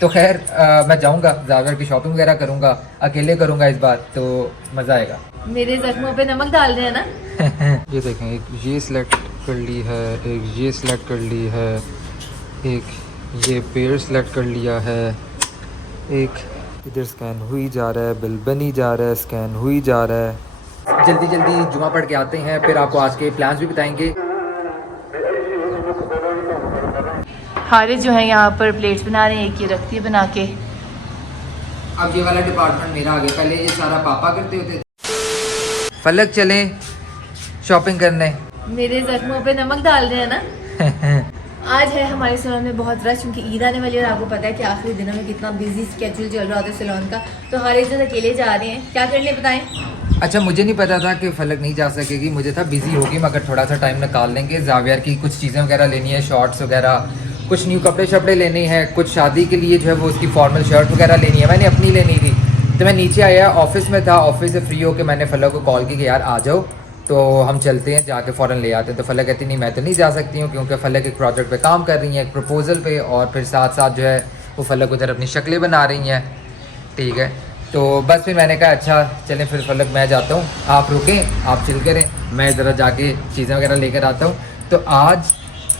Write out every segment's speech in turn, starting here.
तो खैर मैं जाऊंगा जावियर की शॉपिंग वगैरह करूंगा, अकेले करूंगा इस बार, तो मज़ा आएगा। मेरे जख्मों पे नमक डाल रहे हैं ना। ये देखें, एक ये सिलेक्ट कर ली है, एक ये सिलेक्ट कर ली है, एक ये पेयर सिलेक्ट कर लिया है, एक इधर स्कैन हुई जा रहा है, बिल बनी जा रहा है, स्कैन हुई जा रहा है। जल्दी जल्दी जुमा पढ़ के आते हैं, फिर आपको आज के प्लान्स भी बताएंगे। हारिस जो है यहाँ पर प्लेट्स बना रहे हैं, एक ये रखती है बना के। अब ये वाला डिपार्टमेंट मेरा आ गया, पहले ये सारा पापा करते होते थे। फलक चलें शॉपिंग करने। मेरे जख्मों पे नमक डाल रहे हैं ना। आज है हमारे सैलून में बहुत रश, क्योंकि ईद आने वाली है और आपको पता है कि आखिरी दिनों में कितना बिजी स्केड्यूल चल रहा होता है सैलून का। तो हारिस जो अकेले जा रहे हैं, क्या करने बताएं। अच्छा, मुझे नहीं पता था कि फलक नहीं जा सकेगी, मुझे था बिजी होगी, मगर थोड़ा सा टाइम निकाल लेंगे। जावियर की कुछ चीज़ें वगैरह लेनी है, शॉर्ट्स वगैरह, कुछ न्यू कपड़े शपड़े लेने हैं, कुछ शादी के लिए जो है वो उसकी फॉर्मल शर्ट वगैरह लेनी है, मैंने अपनी लेनी थी। तो मैं नीचे आया, ऑफिस में था, ऑफिस से फ्री होकर मैंने फलक को कॉल की कि यार आ जाओ, तो हम चलते हैं, जाके फ़ौरन ले आते हैं। तो फलक कहती नहीं, मैं तो नहीं जा सकती हूँ, क्योंकि फलक एक प्रोजेक्ट पे काम कर रही हैं, एक प्रपोज़ल पे, और फिर साथ साथ जो है वो फलक उधर अपनी शक्लें बना रही हैं। ठीक है, तो बस फिर मैंने कहा अच्छा चलें, फिर फलक मैं जाता हूँ, आप रुकें, आप चिल करें, मैं ज़रा जाके चीज़ें वगैरह लेकर आता हूँ। तो आज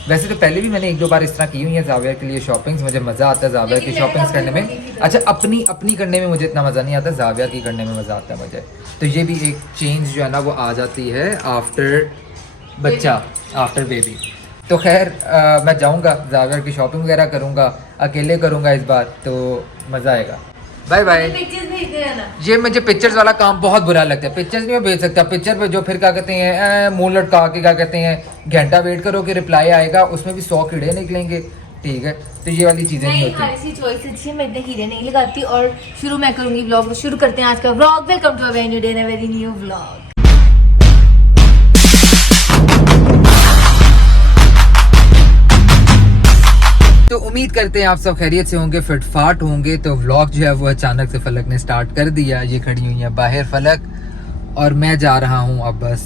वैसे तो पहले भी मैंने एक दो बार इस तरह की हुई है जावियर के लिए शॉपिंग्स, मुझे मज़ा आता है जावियर की शॉपिंग्स करने में। अच्छा, अपनी करने में मुझे इतना मज़ा नहीं आता, जावियर की करने में मज़ा आता है मुझे। तो ये भी एक चेंज जो है ना वो आ जाती है आफ्टर बच्चा, आफ्टर बेबी। तो खैर मैं जाऊंगा जावियर की शॉपिंग वगैरह करूंगा, अकेले करूंगा इस बार, तो मज़ा आएगा। Bye bye. पिक्चर्स भेजते हैं ना। ये मुझे पिक्चर्स वाला काम बहुत बुरा लगता है, पिक्चर्स नहीं मैं भेज सकता। पिक्चर पे जो फिर क्या कहते हैं मुंह लटका के क्या कहते हैं घंटा वेट करो कि रिप्लाई आएगा, उसमें भी 100 कीड़े निकलेंगे। ठीक है, तो ये वाली चीज़ें नहीं होती। हारिस की चॉइस अच्छी है, मैं इतने हीरे नहीं लगाती। और शुरू मैं करूंगी व्लॉग, शुरू करते हैं आज का vlog. Welcome to a very new day and a very new vlog. तो उम्मीद करते हैं आप सब खैरियत से होंगे, फिटफाट होंगे। तो व्लॉग जो है वो अचानक से फलक ने स्टार्ट कर दिया। ये खड़ी हुई है बाहर फलक, और मैं जा रहा हूँ अब बस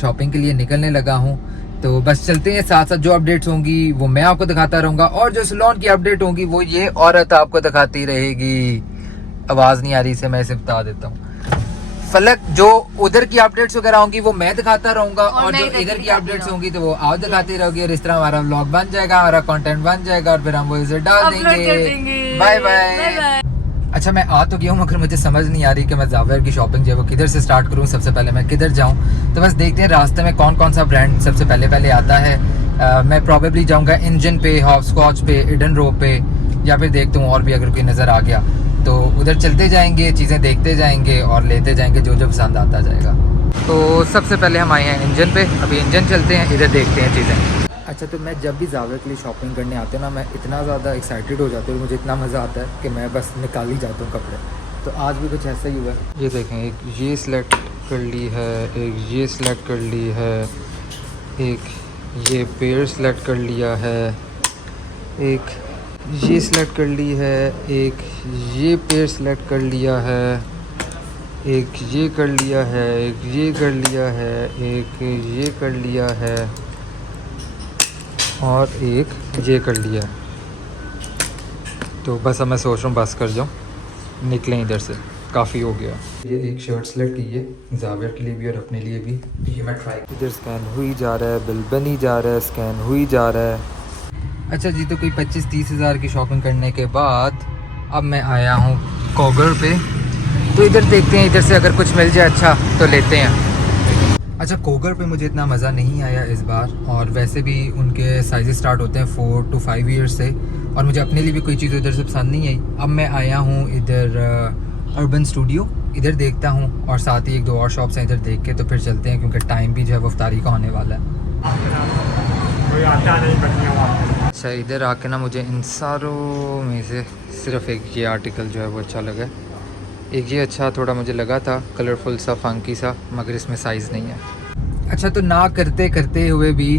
शॉपिंग के लिए निकलने लगा हूँ। तो बस चलते हैं, साथ साथ जो अपडेट्स होंगी वो मैं आपको दिखाता रहूँगा, और जो सैलून की अपडेट होंगी वो ये औरत आपको दिखाती रहेगी। आवाज़ नहीं आ रही, से मैं इसे बता देता हूँ। फलक जो उधर की अपडेट्स वगैरह होंगी वो मैं दिखाता रहूंगा, और जो इधर की अपडेट्स होंगी तो वो आप दिखाते रहोगे, और इस तरह हमारा व्लॉग बन जाएगा, हमारा कंटेंट बन जाएगा, और फिर हम वो इसे डाल देंगे। Bye bye. अच्छा, मैं आ तो गया हूँ, मगर मुझे समझ नहीं आ रही कि मैं जावियर की शॉपिंग जो है वो किधर से स्टार्ट करूँ, सबसे पहले मैं किधर जाऊँ। तो बस देखते हैं रास्ते में कौन कौन सा ब्रांड सबसे पहले आता है। मैं प्रॉबेबली जाऊँगा इंजन पे, हॉप स्कॉच पे, इडन रो पे, या फिर देखता हूँ और भी अगर कोई नज़र आ गया तो उधर चलते जाएंगे, चीज़ें देखते जाएंगे और लेते जाएंगे जो जो पसंद आता जाएगा। तो सबसे पहले हम आए हैं इंजन पे, अभी इंजन चलते हैं, इधर देखते हैं चीज़ें। अच्छा, तो मैं जब भी जावियर के लिए शॉपिंग करने आते हैं ना, मैं इतना ज़्यादा एक्साइटेड हो जाता हूँ, मुझे इतना मज़ा आता है कि मैं बस निकाल ही जाता हूँ कपड़े। तो आज भी कुछ ऐसा ही हुआ है। ये देखें, एक ये सिलेक्ट कर ली है, एक ये सिलेक्ट कर ली है, एक ये पेयर सिलेक्ट कर लिया है, एक ये सिलेक्ट कर ली है, एक ये पेयर सिलेक्ट कर लिया है, एक ये कर लिया है, एक ये कर लिया है, एक ये कर लिया है, और एक ये कर लिया। तो बस अब मैं सोच रहा हूँ बस कर जाऊँ, निकलें इधर से, काफ़ी हो गया। ये एक शर्ट सेलेक्ट की है जावियर के लिए भी और अपने लिए भी, ये मैं ट्राई। इधर स्कैन हुई जा रहा है, बिल बनी जा रहा है, स्कैन हुई जा रहा है। अच्छा जी, तो कोई 25-30 हज़ार की शॉपिंग करने के बाद अब मैं आया हूँ कोगर पे। तो इधर देखते हैं, इधर से अगर कुछ मिल जाए अच्छा तो लेते हैं। अच्छा, कोगर पे मुझे इतना मज़ा नहीं आया इस बार, और वैसे भी उनके साइज़ स्टार्ट होते हैं 4 to 5 ईयर्स से, और मुझे अपने लिए भी कोई चीज़ इधर से पसंद नहीं आई। अब मैं आया हूँ इधर अर्बन स्टूडियो, इधर देखता हूँ, और साथ ही एक दो और शॉप्स हैं इधर देख के तो फिर चलते हैं, क्योंकि टाइम भी जो है वो इफ्तारी का होने वाला है। अच्छा, इधर आके ना मुझे इन सारों में से सिर्फ एक ये आर्टिकल जो है वो अच्छा लगा। एक ये अच्छा थोड़ा मुझे लगा था, कलरफुल सा, फंकी सा, मगर इसमें साइज़ नहीं है। अच्छा, तो ना करते करते हुए भी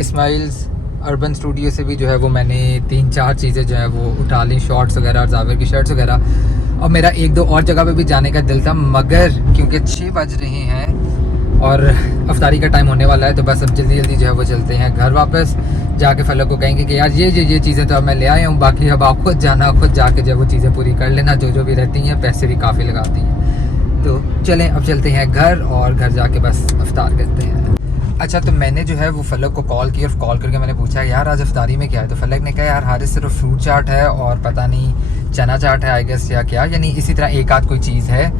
इस्माइल्स अर्बन स्टूडियो से भी जो है वो मैंने 3-4 चीज़ें जो है वो उठा ली, शॉर्ट्स वगैरह और जावियर की शर्ट्स वगैरह। और मेरा 1-2 और जगह पे भी जाने का दिल था, मगर क्योंकि 6 बज रहे हैं और अफ्तारी का टाइम होने वाला है, तो बस अब जल्दी जल्दी जो है वो चलते हैं घर वापस। जाके फलक को कहेंगे कि यार ये चीज़ें तो अब मैं ले आया हूँ, बाकी अब आप खुद जाना, खुद जाके जब वो चीज़ें पूरी कर लेना जो भी रहती हैं, पैसे भी काफ़ी लगाती हैं। तो चलें अब चलते हैं घर, और घर जाके बस इफ्तार करते हैं। अच्छा, तो मैंने जो है वो फलक को कॉल किया, और कॉल करके मैंने पूछा यार आज इफ्तारी में क्या है, तो फलक ने कहा यार हारिस सिर्फ फ्रूट चाट है और पता नहीं चना चाट है आई गेस या क्या, यानी इसी तरह एक आध कोई चीज़ है।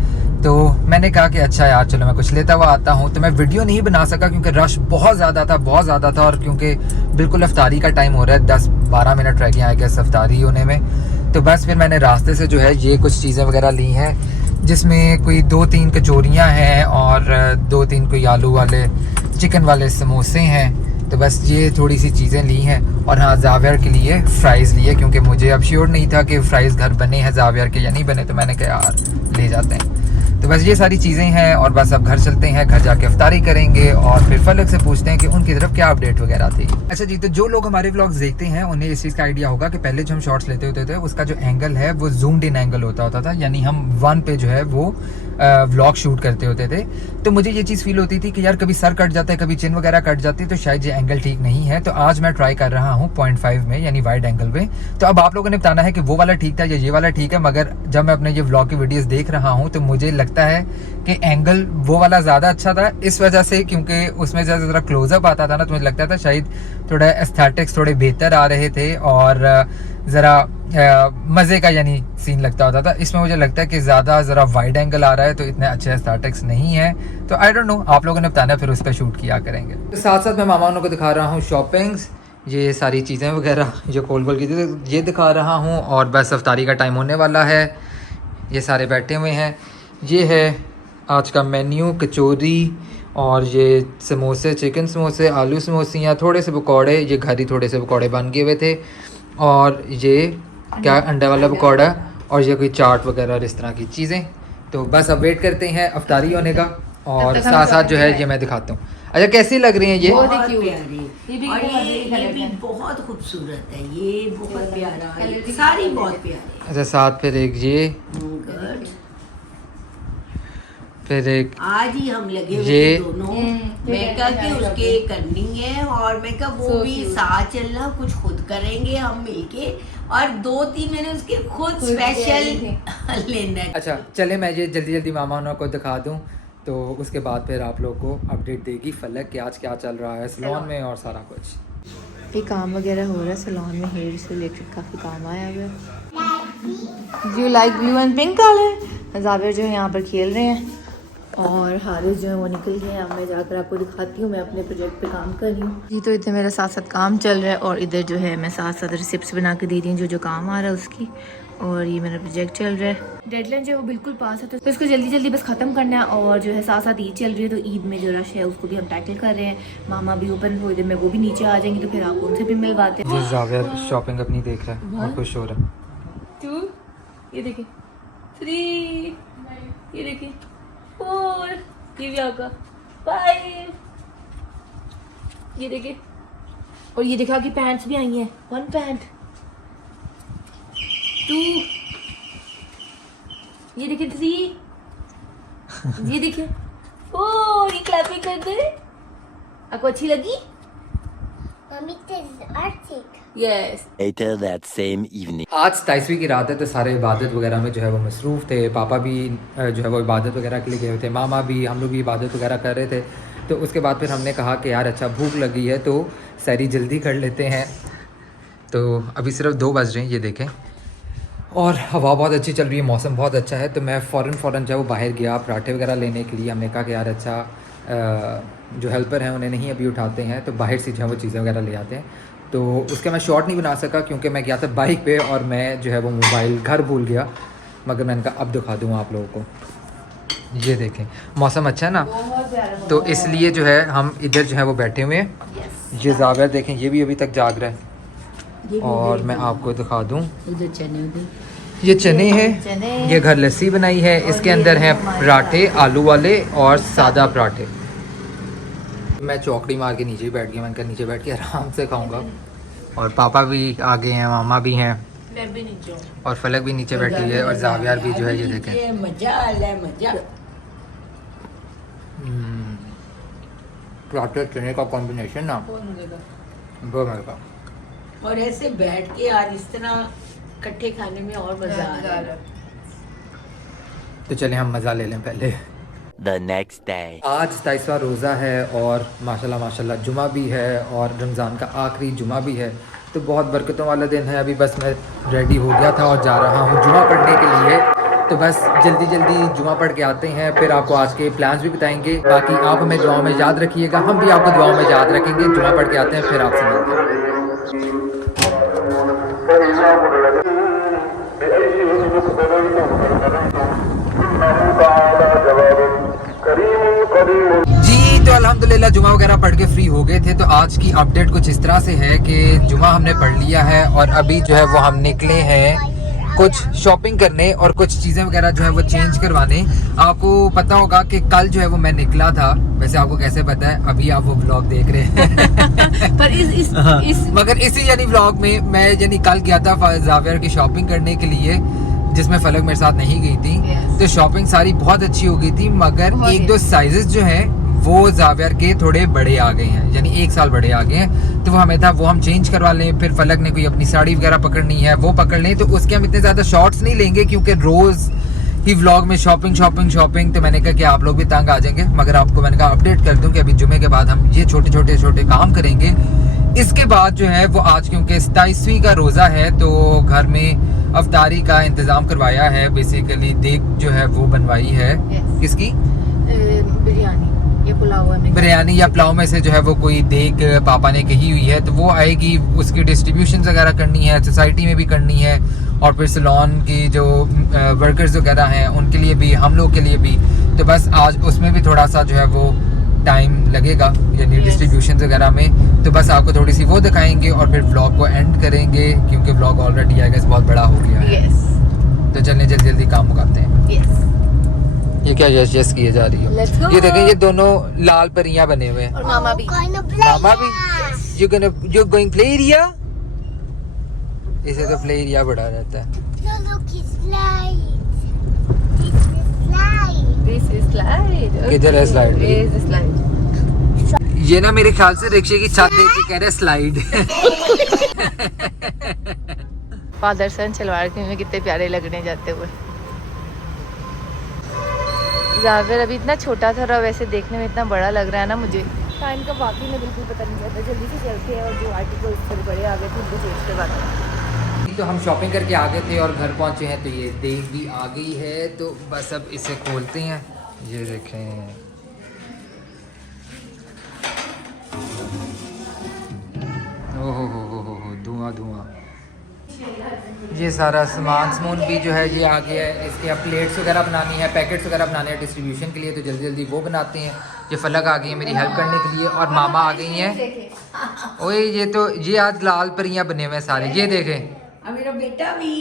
तो मैंने कहा कि अच्छा यार चलो मैं कुछ लेता हुआ आता हूँ। तो मैं वीडियो नहीं बना सका क्योंकि रश बहुत ज़्यादा था, और क्योंकि बिल्कुल इफ्तारी का टाइम हो रहा है, 10-12 मिनट रह गए आई गेस इफ्तारी होने में। तो बस फिर मैंने रास्ते से जो है ये कुछ चीज़ें वगैरह ली हैं, जिसमें कोई 2-3 कचौरियाँ हैं और 2-3 कोई आलू वाले चिकन वाले समोसे हैं। तो बस ये थोड़ी सी चीज़ें ली हैं, और हाँ जावियर के लिए फ़्राइज़ लिए, क्योंकि मुझे अब श्योर नहीं था कि फ़्राइज़ घर बने हैं जावियर के या नहीं बने, तो मैंने कहा यार ले जाते हैं। तो बस ये सारी चीज़ें हैं, और बस अब घर चलते हैं, घर जाके इफ्तारी करेंगे और फिर फलक से पूछते हैं कि उनकी तरफ क्या अपडेट वगैरह थी। अच्छा जी, तो जो लोग हमारे व्लॉग्स देखते हैं उन्हें इस चीज़ का आइडिया होगा कि पहले जो हम शॉर्ट्स लेते होते थे उसका जो एंगल है वो जूम्ड इन एंगल होता था, यानी हम 1 पे जो है वो व्लॉग शूट करते होते थे। तो मुझे ये चीज़ फील होती थी कि यार कभी सर कट जाता है, कभी चिन वगैरह कट जाती है, तो शायद ये एंगल ठीक नहीं है। तो आज मैं ट्राई कर रहा हूँ 0.5 में, यानी वाइड एंगल में। तो अब आप लोगों ने बताना है कि वो वाला ठीक था या ये वाला ठीक है, मगर जब मैं अपने ये व्लॉग की वीडियोस देख रहा हूँ तो मुझे लगता है कि एंगल वो वाला ज़्यादा अच्छा था, इस वजह से क्योंकि उसमें ज़रा क्लोजअप आता था ना, तो मुझे लगता था शायद थोड़ा एस्थेटिक्स थोड़े बेहतर आ रहे थे और ज़रा मज़े का यानी सीन लगता होता था। इसमें मुझे लगता है कि ज़्यादा ज़रा वाइड एंगल आ रहा है, तो इतने अच्छे एस्थेटिक्स नहीं है। तो आई डोंट नो, आप लोगों ने बताना, फिर उस पर शूट किया करेंगे। तो साथ साथ मैं मामाओं को दिखा रहा हूँ शॉपिंग्स, ये सारी चीज़ें वगैरह जो खोल की थी ये दिखा रहा हूँ, और बस इफ्तारी का टाइम होने वाला है, ये सारे बैठे हुए हैं। ये है आज का मेन्यू, कचौरी और ये समोसे, चिकन समोसे, आलू समोसियाँ, थोड़े से पकौड़े, ये घर ही थोड़े से पकौड़े बन गए हुए थे, और ये क्या अंडा वाला पकौड़ा, और ये कोई चाट वगैरह और इस तरह की चीज़ें। तो बस अब वेट करते हैं इफ्तारी होने का, और साथ साथ जो है ये मैं दिखाता हूँ। अच्छा कैसी लग रही हैं ये? बहुत प्यारी, और ये भी बहुत खूबसूरत है, ये बहुत प्यारा है, सारी बहुत प्यारी। अच्छा साथ फिर एक ये, फिर एक आज ही हम लगे हुए ये थे दोनों। मैं कहा कि उसके करनी है, और मैं कहा वो भी साथ चलना, कुछ खुद करेंगे हम मिलके, और 2-3 मैंने उसके खुद स्पेशल लेना है। अच्छा चले मैं ये जल्दी जल्दी मामा को दिखा दूँ, तो उसके बाद फिर आप लोग को अपडेट देगी फलक कि आज क्या चल रहा है सैलून में और सारा कुछ। ये काम वगैरह हो रहा है सैलून में, हेयर से रिलेटेड काफ़ी काम आया हुआ है। You like blue and pink colour. जाविर जो है यहाँ पर खेल रहे हैं, और हारिस जो है वो निकल गए हैं। अब मैं जाकर आपको दिखाती हूँ, मैं अपने प्रोजेक्ट पे काम कर रही हूँ जी। तो इधर मेरा साथ साथ काम चल रहा है, और इधर जो है मैं साथ साथ रिसिप्ट्स बना के दे रही हूँ जो काम आ रहा है उसकी, और ये मेरा प्रोजेक्ट चल रहा है। डेडलाइन जो है वो बिल्कुल पास है, तो इसको जल्दी जल्दी बस ख़त्म करना है, और जो है साथ साथ ईद चल रही है, तो ईद में जो रश है उसको भी हम टैकल कर रहे हैं। मामा भी ऊपर थोड़ी देर में वो भी नीचे आ जाएंगे, तो फिर आप उनसे भी मिलवाते हैं। ये जाविर शॉपिंग अपनी देख रहा है और खुश हो रहा है। 2, ये देखिए 3, ये देखिए 4, ये भी आपका 5, ये देखिए, और ये देखा कि पैंट्स भी आई हैं, 1 पैंट 2, ये देखिए 3, ये देखिए 4। ये क्लैपिंग कर दे, आपको अच्छी लगी? Yes. Later that same evening. आज 27वीं की रात है, तो सारे इबादत वगैरह में जो है वो मसरूफ़ थे। पापा भी जो है वो इबादत वगैरह के लिए गए हुए थे, मामा भी, हम लोग भी इबादत वगैरह कर रहे थे। तो उसके बाद फिर हमने कहा कि यार अच्छा भूख लगी है तो सहरी जल्दी कर लेते हैं। तो अभी सिर्फ 2 बज रहे हैं, ये देखें, और हवा बहुत अच्छी चल रही है, मौसम बहुत अच्छा है। तो मैं फ़ौरन जो है वो बाहर गया पराठे वगैरह लेने के लिए। हमने कहा कि यार अच्छा जो हेल्पर हैं उन्हें नहीं अभी उठाते हैं, तो बाहर से जो है वो चीज़ें वगैरह ले आते हैं। तो उसके मैं शॉट नहीं बना सका क्योंकि मैं गया था बाइक पे, और मैं जो है वो मोबाइल घर भूल गया, मगर मैंने कहा अब दिखा दूँ आप लोगों को। ये देखें मौसम अच्छा है ना, तो इसलिए जो है हम इधर जो है वो बैठे हुए हैं। ये जाविर देखें, ये भी अभी तक जाग रहा है, और मैं आपको दिखा दूँ, उधर चने ये चने हैं, ये घर लस्सी बनाई है, इसके अंदर हैं पराठे आलू वाले और सादा पराठे। मैं चौकड़ी मार के नीचे ही बैठ गया, मैंने कहा नीचे बैठ के आराम से खाऊंगा। और पापा भी आ गए हैं, मामा भी हैं, मैं भी नीचे हूँ, और फलक भी नीचे बैठी है, और जावियार भी जो है ये देखें मजा आ रहा है, मजा। पराठे चने का कॉम्बिनेशन ना बहुत मज़ा। और ऐसे बैठ के आज इस तरह इकट्ठे खाने में और मजा आ रहा है। तो चलें हम मज़ा ले लें पहले। The next day. आज 27वां रोज़ा है और माशाल्लाह माशाल्लाह जुमा भी है और रमज़ान का आखिरी जुमा भी है, तो बहुत बरकतों वाला दिन है। अभी बस मैं रेडी हो गया था और जा रहा हूँ जुमा पढ़ने के लिए, तो बस जल्दी जल्दी जुमा पढ़ के आते हैं, फिर आपको आज के प्लान्स भी बताएंगे। बाकी आप हमें दुआओं में याद रखिएगा, हम भी आपको दुआओं में याद रखेंगे। जुमा पढ़ के आते हैं, फिर आपसे मिलते हैं। जी तो अल्हम्दुलिल्लाह जुमा वगैरह पढ़ के फ्री हो गए थे। तो आज की अपडेट कुछ इस तरह से है कि जुमा हमने पढ़ लिया है और अभी जो है वो हम निकले हैं कुछ शॉपिंग करने और कुछ चीज़ें वगैरह जो है वो चेंज करवाने। आपको पता होगा कि कल जो है वो मैं निकला था, वैसे आपको कैसे पता है, अभी आप वो ब्लॉग देख रहे हैं पर इस मगर इसी यानी ब्लॉग में मैं यानी कल गया था जावियर की शॉपिंग करने के लिए, जिसमें फलक मेरे साथ नहीं गई थी। तो शॉपिंग सारी बहुत अच्छी हो गई थी, मगर एक दो साइजेस जो हैं वो जावियर के थोड़े बड़े आ गए हैं, यानी 1 साल बड़े आ गए हैं। तो वो हमें था वो हम चेंज करवा लें। फिर फलक ने कोई अपनी साड़ी वगैरह पकड़नी है वो पकड़ लें, तो उसके हम इतने ज़्यादा शॉर्ट्स नहीं लेंगे क्योंकि रोज़ ही व्लॉग में शॉपिंग शॉपिंग शॉपिंग। तो मैंने कहा कि आप लोग भी तंग आ जाएंगे, मगर आपको मैंने कहा अपडेट कर दूं कि अभी जुमे के बाद हम ये छोटे छोटे काम करेंगे। इसके बाद जो है वो आज क्योंकि 27वीं का रोज़ा है तो घर में अफ्तारी का इंतज़ाम करवाया है। बेसिकली देग जो है वो बनवाई है। किसकी? बिरयानी या पुलाव में से जो है वो कोई देग पापा ने कही हुई है, तो वो आएगी। उसकी डिस्ट्रीब्यूशन वगैरह करनी है, सोसाइटी में भी करनी है, और फिर सैलून की जो वर्कर्स वगैरह हैं उनके लिए भी, हम लोग के लिए भी। तो बस आज उसमें भी थोड़ा सा जो है वो टाइम लगेगा, यानी डिस्ट्रीब्यूशन वगैरह में। तो बस आपको थोड़ी सी वो दिखाएंगे और फिर व्लॉग को एंड करेंगे क्योंकि व्लॉग ऑलरेडी आई गेस बहुत बड़ा हो गया है। तो चलने जल्दी जल्दी काम मुकाते हैं। ये क्या यस यस किए जा रही हो? ये देखें, ये दोनों लाल परियां बने हुए हैं और मामा भी। मामा भी। You going play area? इसे तो प्ले एरिया बड़ा रहता है। किधर है स्लाइड? ये ना मेरे ख्याल से रिक्शे की छत देख के कह रहे स्लाइड। फादर सन सलवार कमीज में कितने प्यारे लगने जाते हुए। जाविर अभी इतना छोटा था और वैसे देखने में इतना बड़ा लग रहा है ना मुझे। टाइम का वाकई में बिल्कुल पता नहीं चलता, जल्दी से चलते हैं। और जो आर्टिकल थोड़े बड़े आ गए थे उनको सोच के बाद तो हम शॉपिंग करके आ गए थे और घर पहुंचे हैं, तो ये देग भी आ गई है। तो बस अब इसे खोलते हैं। ये देखें, ओहो हो धुआं धुआं। ये सारा सामान भी जो है ये आ गया है। इसके अब प्लेट्स वगैरह बनानी है, पैकेट्स वगैरह बनाने हैं डिस्ट्रीब्यूशन के लिए, तो जल्दी जल्दी वो बनाते हैं। ये फलक आ गई है मेरी हेल्प करने के लिए और मामा आ गई हैं। ओए ये आज लाल परियां बने हुए हैं सारे, ये देखें। मेरा बेटा भी।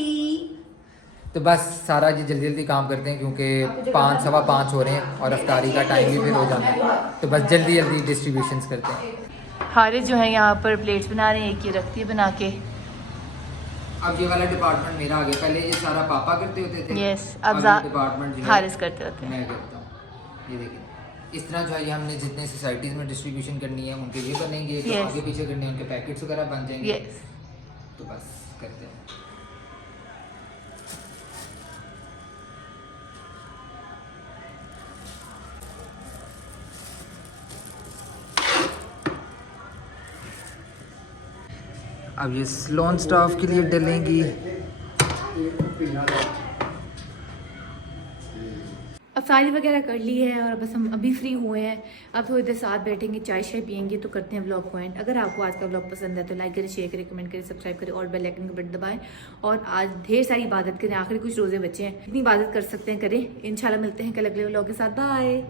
तो बस सारा ये जल्दी जल्दी काम करते हैं क्योंकि 5 सवा 5 हो रहे हैं और अफ्तारी का टाइम भी फिर हो जाता है। तो बस जल्दी जल्दी डिस्ट्रीब्यूशन करते हैं। हारिस जो है यहाँ पर प्लेट्स बना रहे हैं, एक ये रखती है बना के। अब ये वाला डिपार्टमेंट मेरा आ गया। पहले ये सारा पापा करते होते थे। यस, अब डिपार्टमेंट हारिस करते होते हैं। मैं करता हूँ। ये देखिए, इस तरह जो है ये हमने जितने सोसाइटीज में डिस्ट्रीब्यूशन करनी है उनके ये बनेंगे, तो आगे पीछे करने उनके पैकेट्स वगैरह बन जाएंगे। तो बस करते हैं। अब ये सैलून स्टाफ के लिए डलेंगी। अफ्तारी वगैरह कर ली है और बस हम अभी फ्री हुए हैं। अब थोड़ी देर साथ बैठेंगे, चाय शाय पियेंगे, तो करते हैं व्लॉग को एंड। अगर आपको आज का व्लॉग पसंद है तो लाइक करें, शेयर करें, कमेंट करें, सब्सक्राइब करें और बेल आइकन का बटन दबाएं। और आज ढेर सारी इबादत करें, आखिरी कुछ रोजे बचे हैं, इतनी इबादत कर सकते हैं करें। इंशाल्लाह मिलते हैं कल अगले व्लॉग के साथ। बाय।